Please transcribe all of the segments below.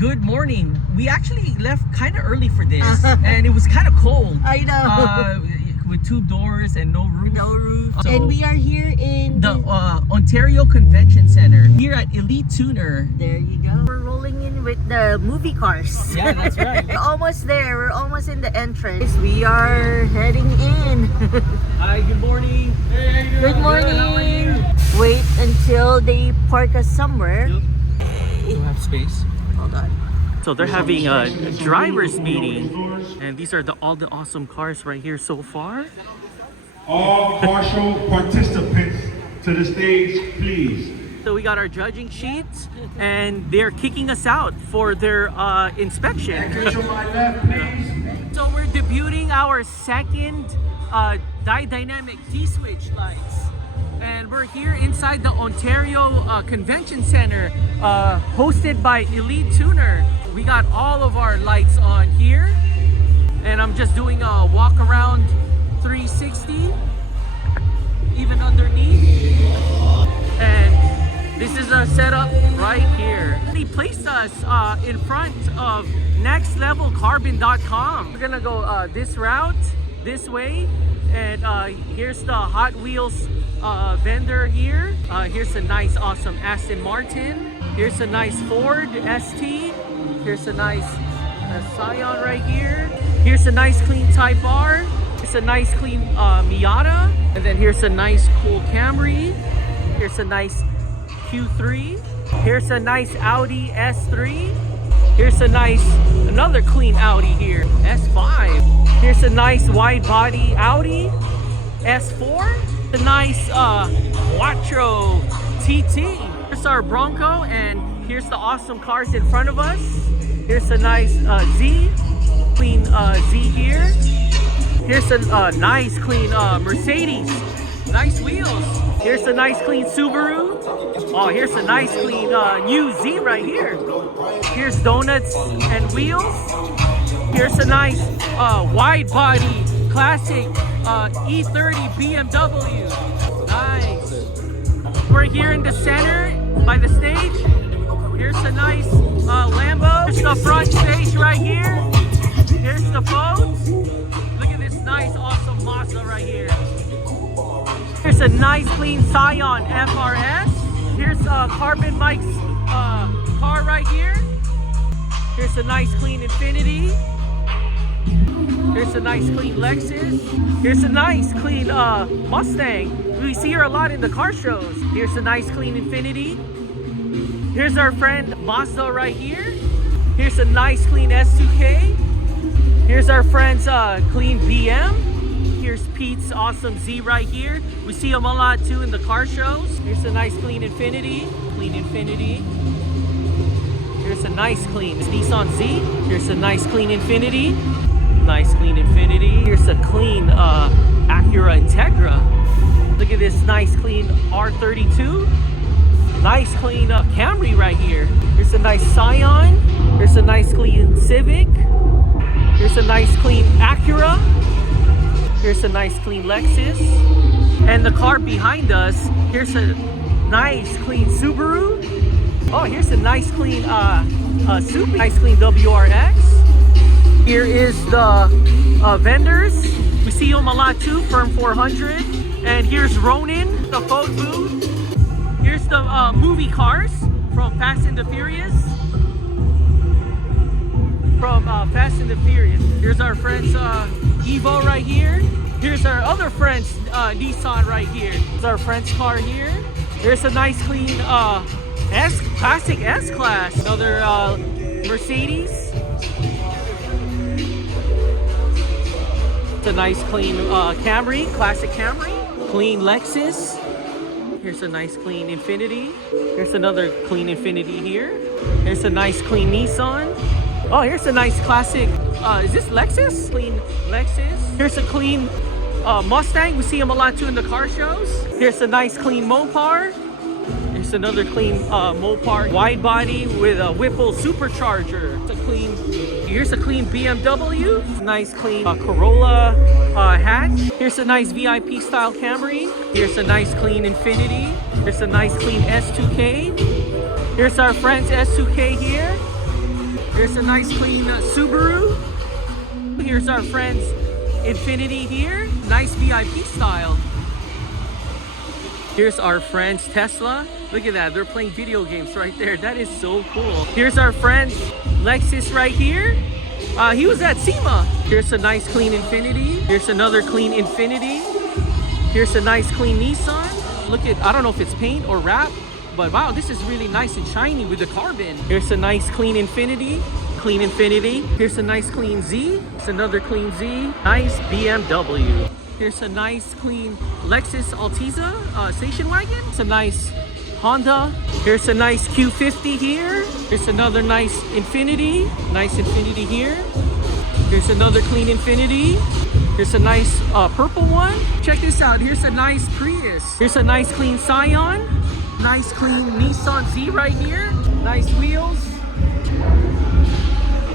Good morning. We actually left kind of early for this, and it was kind of cold. I know. With two doors and no roof. No roof. So, and we are here in the Ontario Convention Center here at Elite Tuner. There you go. We're rolling in with the movie cars. Yeah, that's right. We're almost there. We're almost in the entrance. We are heading in. Hi, good morning. Hey, good morning. How are you? Wait until they park us somewhere. Yep. We have space. Hold on. So they're having a driver's meeting, and these are all the awesome cars right here so far. All partial participants to the stage, please. So we got our judging sheets, and they're kicking us out for their inspection. To my left, please. So we're debuting our second dynamic D-switch lights. And we're here inside the Ontario Convention Center, hosted by Elite Tuner. We got all of our lights on here, and I'm just doing a walk around 360, even underneath. And this is our setup right here. They placed us in front of nextlevelcarbon.com. We're gonna go this route, this way, and here's the Hot Wheels vendor here. Here's a nice, awesome Aston Martin. Here's a nice Ford ST. Here's a nice Scion right here. Here's a nice clean Type R. Here's a nice clean Miata. And then here's a nice cool Camry. Here's a nice Q3. Here's a nice Audi S3. Here's another clean Audi here, S5. Here's a nice wide body Audi S4. A nice Quattro TT. Here's our Bronco, and here's the awesome cars in front of us. Here's a nice clean Z here. Here's a nice clean Mercedes, nice wheels. Here's a nice clean Subaru. Oh, here's a nice clean new Z right here. Here's donuts and wheels. Here's a nice wide body classic E30 BMW. Nice. We're here in the center by the stage. Here's a nice Lambo. Here's the front stage right here. Here's the phones. Look at this nice, awesome Mazda right here. Here's a nice clean Scion FRS. Here's Carbon Mike's car right here. Here's a nice clean Infiniti. Here's a nice clean Lexus. Here's a nice clean Mustang. We see her a lot in the car shows. Here's a nice clean Infiniti. Here's our friend Mazda right here. Here's a nice clean S2K. Here's our friend's clean BM. Here's Pete's awesome Z right here. We see him a lot too in the car shows. Here's a nice clean Infiniti. Clean Infiniti. Here's a nice clean Nissan Z. Here's a nice clean Infiniti. Nice clean Infiniti. Here's a clean Acura Integra. Look at this nice clean R32. Nice clean Camry right here. Here's a nice Scion. Here's a nice clean Civic. Here's a nice clean Acura. Here's a nice clean Lexus. And the car behind us, here's a nice clean Subaru. Oh, here's a nice clean Subaru. Nice clean WRX. Here is the vendors. We see them a lot too, Firm 400. And here's Ronin, the phone booth. Here's the movie cars from Fast and the Furious. From Fast and the Furious. Here's our friend's Evo right here. Here's our other friend's Nissan right here. Here's our friend's car here. Here's a nice clean classic S-Class. Another Mercedes. It's a nice clean Camry, classic Camry. Clean Lexus. Here's a nice clean Infiniti. Here's another clean Infiniti here. Here's a nice clean Nissan. Oh, here's a nice classic, is this Lexus? Clean Lexus. Here's a clean Mustang. We see them a lot too in the car shows. Here's a nice clean Mopar. Here's another clean Mopar wide body with a Whipple supercharger. Here's a clean BMW. Nice clean Corolla hatch. Here's a nice VIP style Camry. Here's a nice clean Infiniti. Here's a nice clean S2K. Here's our friend's S2K here. Here's a nice clean Subaru. Here's our friend's Infinity here. Nice VIP style. Here's our friend's Tesla. Look at that, they're playing video games right there. That is so cool. Here's our friend's Lexus right here. He was at SEMA. Here's a nice clean Infinity. Here's another clean Infinity. Here's a nice clean Nissan. Look at, I don't know if it's paint or wrap, but wow, this is really nice and shiny with the carbon. Here's a nice clean Infinity. Clean Infinity. Here's a nice clean Z. It's another clean Z. Nice BMW. Here's a nice clean Lexus Altiza station wagon. It's a nice Honda. Here's a nice Q50 here. Here's another nice Infinity. Nice Infinity here. Here's another clean Infinity. Here's a nice purple one. Check this out. Here's a nice Prius. Here's a nice clean Scion. Nice clean Nissan Z right here. Nice wheels.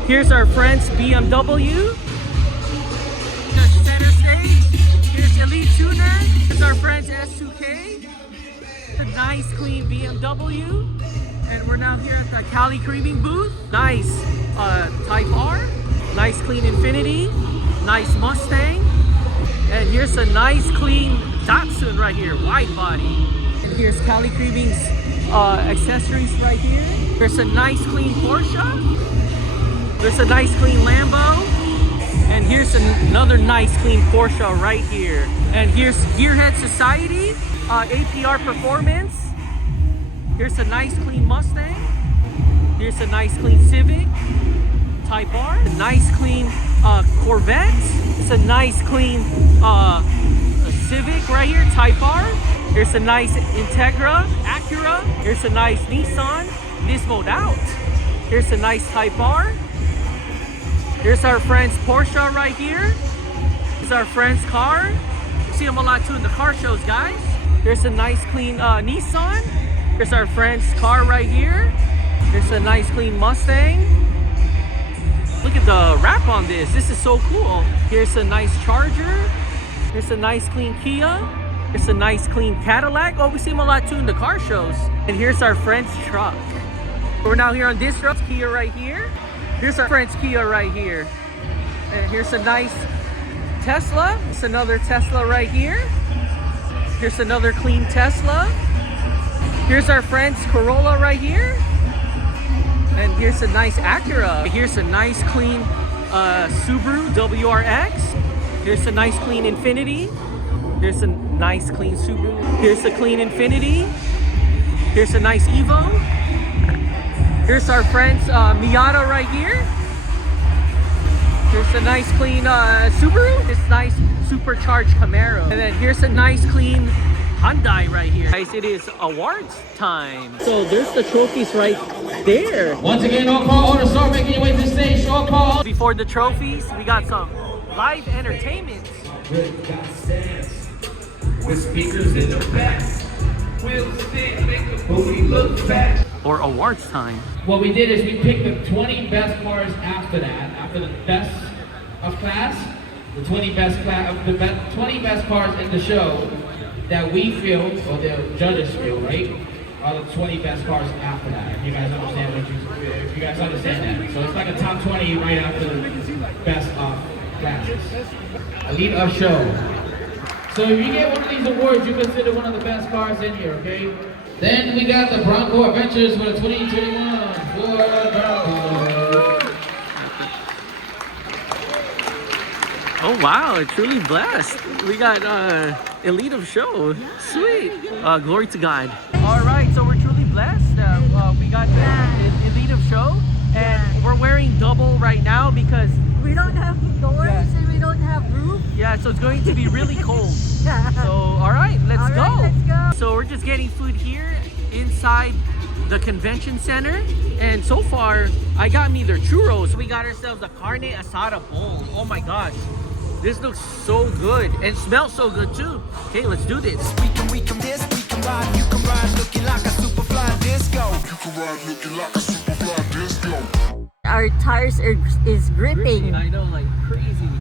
Here's our friend's BMW. The center stage. Here's Elite Tuner. Here's our friend's S2K. A nice clean BMW. And we're now here at the Cali Creaming booth. Nice Type R. Nice clean Infinity. Nice Mustang. And here's a nice clean Datsun right here. Wide body. And here's Cali Creaming's accessories right here. There's a nice clean Porsche. There's a nice clean Lambo. And here's another nice clean Porsche right here. And here's Gearhead Society, APR Performance. Here's a nice clean Mustang. Here's a nice clean Civic, Type R. A nice clean Corvette. It's a nice clean Civic right here, Type R. Here's a nice Integra, Acura. Here's a nice Nissan, Nismo out. Here's a nice Type R. Here's our friend's Porsche right here. Here's our friend's car. You see them a lot too in the car shows, guys. Here's a nice clean Nissan. Here's our friend's car right here. Here's a nice clean Mustang. Look at the wrap on this. This is so cool. Here's a nice Charger. Here's a nice clean Kia. Here's a nice clean Cadillac. Oh, we see them a lot too in the car shows. And here's our friend's truck. We're now here on this truck, Kia right here. Here's our friend's Kia right here. And here's a nice Tesla. It's another Tesla right here. Here's another clean Tesla. Here's our friend's Corolla right here. And here's a nice Acura. Here's a nice clean Subaru WRX. Here's a nice clean Infinity. Here's a nice clean Subaru. Here's a clean Infinity. Here's a nice Evo. Here's our friend's Miata right here. Here's a nice clean Subaru. This nice supercharged Camaro. And then here's a nice clean Hyundai right here. Guys, it is awards time. So there's the trophies right there. Once again, all call orders, start making your way to the stage. All call. Before the trophies, we got some live entertainment. With speakers in the back, we'll stand, make the booty look fat. Or awards time. What we did is we picked the 20 best cars after that, after the best of class, the 20 best the 20 best cars in the show that we feel, or the judges feel, right, are the 20 best cars after that. If you guys understand if you guys understand that. So it's like a top 20 right after the best of classes. Elite of show. So if you get one of these awards, you consider one of the best cars in here, okay? Then we got the Bronco Adventures for the 2021 Ford Bronco. Oh wow, truly blessed. We got Elite of Show. Sweet. Glory to God. All right, so we're truly blessed. We got the Elite of Show, and we're wearing double right now because We don't have doors and we don't have roof. yeah, so it's going to be really cold. So all right, let's go. Let's go. So we're just getting food here inside the convention center, and so far I got me their churros. We got ourselves a carne asada bowl. Oh my gosh, this looks so good and smells so good too. Okay, let's do this. We can this, we can ride, you can ride looking like a super fly disco. You can ride looking like a super fly disco. Our tires is gripping. I know, like crazy.